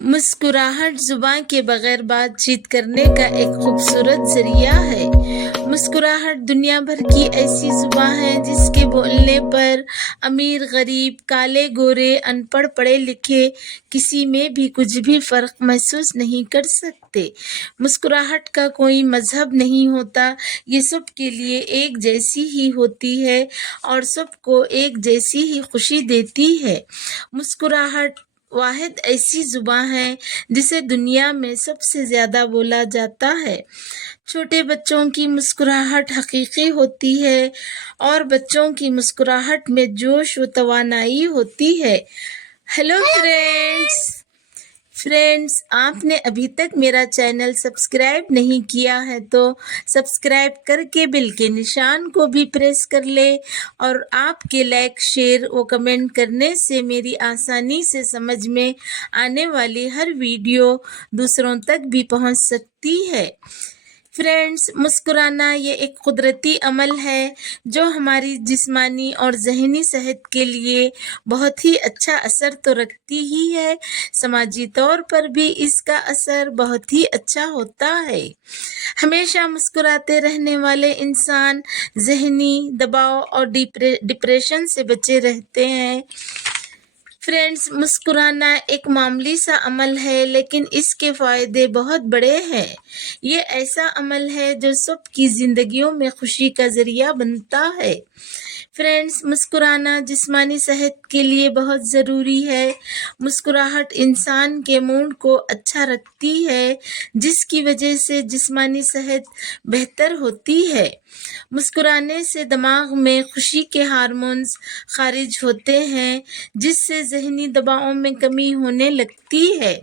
مسکراہٹ زبان کے بغیر بات چیت کرنے کا ایک خوبصورت ذریعہ ہے۔ مسکراہٹ دنیا بھر کی ایسی زبان ہے جس کے بولنے پر امیر غریب، کالے گورے، ان پڑھ پڑھے لکھے کسی میں بھی کچھ بھی فرق محسوس نہیں کر سکتے۔ مسکراہٹ کا کوئی مذہب نہیں ہوتا، یہ سب کے لیے ایک جیسی ہی ہوتی ہے اور سب کو ایک جیسی ہی خوشی دیتی ہے۔ مسکراہٹ واحد ایسی زبان ہے جسے دنیا میں سب سے زیادہ بولا جاتا ہے۔ چھوٹے بچوں کی مسکراہٹ حقیقی ہوتی ہے اور بچوں کی مسکراہٹ میں جوش و توانائی ہوتی ہے۔ ہیلو فرینڈز، آپ نے ابھی تک میرا چینل سبسکرائب نہیں کیا ہے تو سبسکرائب کر کے بیل کے نشان کو بھی پریس کر لے، اور آپ کے لائک، شیئر و کمنٹ کرنے سے میری آسانی سے سمجھ میں آنے والی ہر ویڈیو دوسروں تک بھی پہنچ سکتی ہے۔ فرینڈز، مسکرانا یہ ایک قدرتی عمل ہے جو ہماری جسمانی اور ذہنی صحت کے لیے بہت ہی اچھا اثر تو رکھتی ہی ہے، سماجی طور پر بھی اس کا اثر بہت ہی اچھا ہوتا ہے۔ ہمیشہ مسکراتے رہنے والے انسان ذہنی دباؤ اور ڈپریشن سے بچے رہتے ہیں۔ فرینڈز، مسکرانا ایک معمولی سا عمل ہے لیکن اس کے فائدے بہت بڑے ہیں۔ یہ ایسا عمل ہے جو سب کی زندگیوں میں خوشی کا ذریعہ بنتا ہے۔ فرینڈز، مسکرانا جسمانی صحت کے لیے بہت ضروری ہے۔ مسکراہٹ انسان کے موڈ کو اچھا رکھتی ہے جس کی وجہ سے جسمانی صحت بہتر ہوتی ہے۔ مسکرانے سے دماغ میں خوشی کے ہارمونز خارج ہوتے ہیں جس سے ذہنی دباؤ میں کمی ہونے لگتی ہے،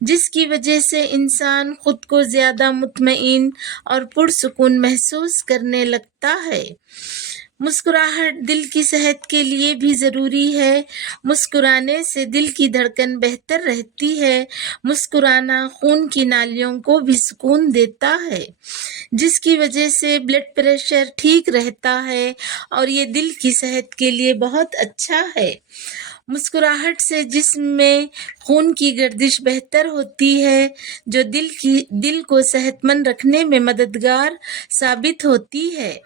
جس کی وجہ سے انسان خود کو زیادہ مطمئن اور پرسکون محسوس کرنے لگتا ہے۔ مسکراہٹ دل کی صحت کے لیے بھی ضروری ہے۔ مسکرانے سے دل کی دھڑکن بہتر رہتی ہے۔ مسکرانا خون کی نالیوں کو بھی سکون دیتا ہے جس کی وجہ سے بلڈ پریشر ٹھیک رہتا ہے اور یہ دل کی صحت کے لیے بہت اچھا ہے۔ مسکراہٹ سے جسم میں خون کی گردش بہتر ہوتی ہے جو دل کو صحت مند رکھنے میں مددگار ثابت ہوتی ہے۔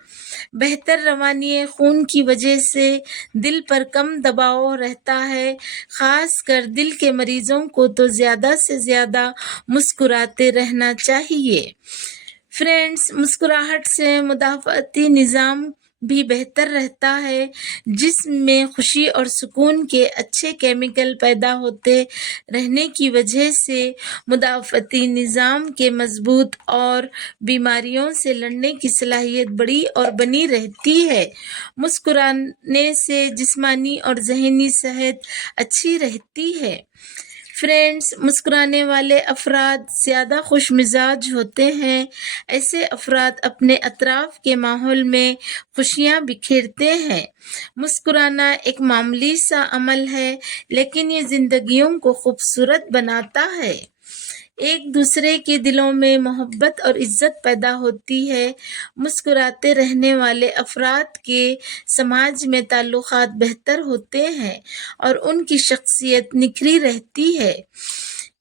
بہتر روانی خون کی وجہ سے دل پر کم دباؤ رہتا ہے۔ خاص کر دل کے مریضوں کو تو زیادہ سے زیادہ مسکراتے رہنا چاہیے۔ فرینڈز، مسکراہٹ سے مدافعتی نظام بھی بہتر رہتا ہے۔ جسم میں خوشی اور سکون کے اچھے کیمیکل پیدا ہوتے رہنے کی وجہ سے مدافعتی نظام کے مضبوط اور بیماریوں سے لڑنے کی صلاحیت بڑی اور بنی رہتی ہے۔ مسکرانے سے جسمانی اور ذہنی صحت اچھی رہتی ہے۔ فرینڈز، مسکرانے والے افراد زیادہ خوش مزاج ہوتے ہیں۔ ایسے افراد اپنے اطراف کے ماحول میں خوشیاں بکھیرتے ہیں۔ مسکرانا ایک معمولی سا عمل ہے لیکن یہ زندگیوں کو خوبصورت بناتا ہے۔ ایک دوسرے کے دلوں میں محبت اور عزت پیدا ہوتی ہے۔ مسکراتے رہنے والے افراد کے سماج میں تعلقات بہتر ہوتے ہیں اور ان کی شخصیت نکھری رہتی ہے۔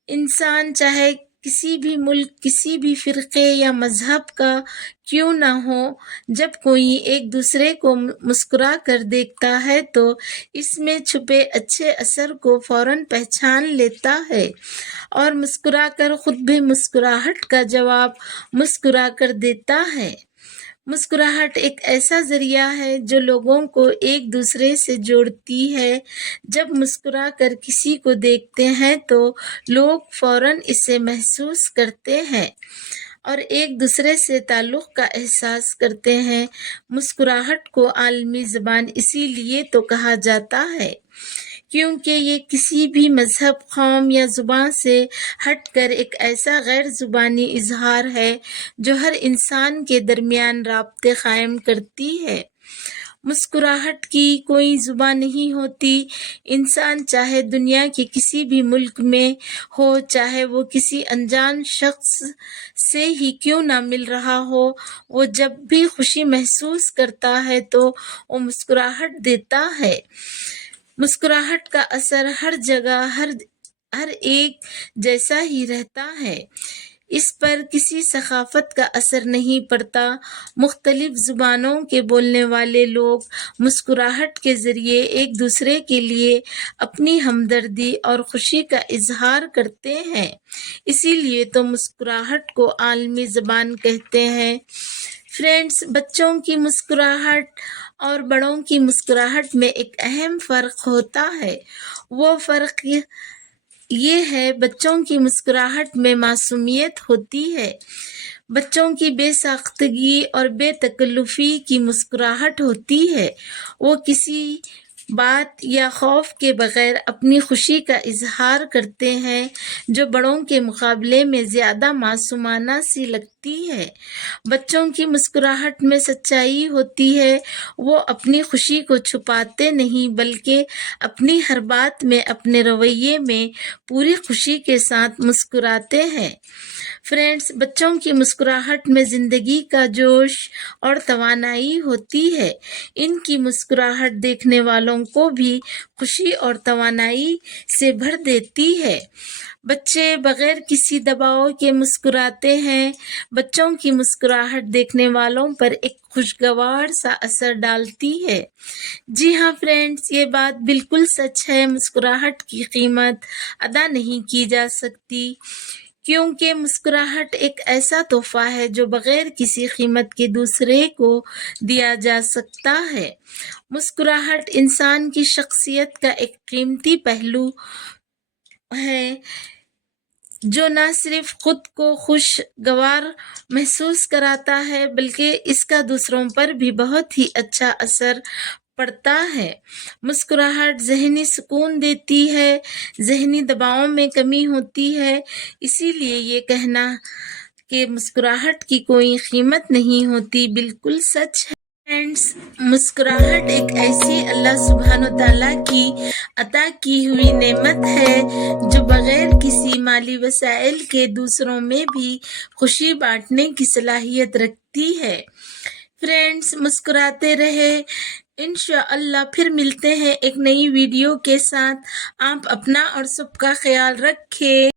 انسان چاہے کسی بھی ملک، کسی بھی فرقے یا مذہب کا کیوں نہ ہو، جب کوئی ایک دوسرے کو مسکرا کر دیکھتا ہے تو اس میں چھپے اچھے اثر کو فوراً پہچان لیتا ہے اور مسکرا کر خود بھی مسکراہٹ کا جواب مسکرا کر دیتا ہے۔ مسکراہٹ ایک ایسا ذریعہ ہے جو لوگوں کو ایک دوسرے سے جوڑتی ہے۔ جب مسکرا کر کسی کو دیکھتے ہیں تو لوگ فوراً اسے محسوس کرتے ہیں اور ایک دوسرے سے تعلق کا احساس کرتے ہیں۔ مسکراہٹ کو عالمی زبان اسی لیے تو کہا جاتا ہے کیونکہ یہ کسی بھی مذہب، قوم یا زبان سے ہٹ کر ایک ایسا غیر زبانی اظہار ہے جو ہر انسان کے درمیان رابطے قائم کرتی ہے۔ مسکراہٹ کی کوئی زبان نہیں ہوتی۔ انسان چاہے دنیا کے کسی بھی ملک میں ہو، چاہے وہ کسی انجان شخص سے ہی کیوں نہ مل رہا ہو، وہ جب بھی خوشی محسوس کرتا ہے تو وہ مسکراہٹ دیتا ہے۔ مسکراہٹ کا اثر ہر جگہ، ہر ہر ایک جیسا ہی رہتا ہے، اس پر کسی ثقافت کا اثر نہیں پڑتا۔ مختلف زبانوں کے بولنے والے لوگ مسکراہٹ کے ذریعے ایک دوسرے کے لیے اپنی ہمدردی اور خوشی کا اظہار کرتے ہیں، اسی لیے تو مسکراہٹ کو عالمی زبان کہتے ہیں۔ فرینڈز، بچوں کی مسکراہٹ اور بڑوں کی مسکراہٹ میں ایک اہم فرق ہوتا ہے۔ وہ فرق یہ ہے، بچوں کی مسکراہٹ میں معصومیت ہوتی ہے۔ بچوں کی بے ساختگی اور بے تکلفی کی مسکراہٹ ہوتی ہے۔ وہ کسی بات یا خوف کے بغیر اپنی خوشی کا اظہار کرتے ہیں، جو بڑوں کے مقابلے میں زیادہ معصومانہ سی لگتی ہے۔ بچوں کی مسکراہٹ میں سچائی ہوتی ہے، وہ اپنی خوشی کو چھپاتے نہیں بلکہ اپنی ہر بات میں، اپنے رویے میں پوری خوشی کے ساتھ مسکراتے ہیں۔ فرینڈز، بچوں کی مسکراہٹ میں زندگی کا جوش اور توانائی ہوتی ہے۔ ان کی مسکراہٹ دیکھنے والوں کو بھی خوشی اور توانائی سے بھر دیتی ہے۔ بچے بغیر کسی دباؤ کے مسکراتے ہیں۔ بچوں کی مسکراہٹ دیکھنے والوں پر ایک خوشگوار سا اثر ڈالتی ہے۔ جی ہاں فرینڈز، یہ بات بالکل سچ ہے۔ مسکراہٹ کی قیمت ادا نہیں کی جا سکتی، کیونکہ مسکراہٹ ایک ایسا تحفہ ہے جو بغیر کسی قیمت کے دوسرے کو دیا جا سکتا ہے۔ مسکراہٹ انسان کی شخصیت کا ایک قیمتی پہلو ہے، جو نہ صرف خود کو خوشگوار محسوس کراتا ہے بلکہ اس کا دوسروں پر بھی بہت ہی اچھا اثر پڑتا ہے۔ مسکراہٹ ذہنی سکون دیتی ہے، ذہنی دباؤ میں کمی ہوتی ہے، اسی لیے یہ کہنا کہ مسکراہٹ کی کوئی قیمت نہیں ہوتی بالکل سچ ہے۔ فرینڈز، مسکراہٹ ایک ایسی اللہ سبحانہ وتعالیٰ کی عطا کی ہوئی نعمت ہے جو بغیر کسی مالی وسائل کے دوسروں میں بھی خوشی بانٹنے کی صلاحیت رکھتی ہے۔ فرینڈز، مسکراتے رہے۔ انشاءاللہ پھر ملتے ہیں ایک نئی ویڈیو کے ساتھ۔ آپ اپنا اور سب کا خیال رکھیں۔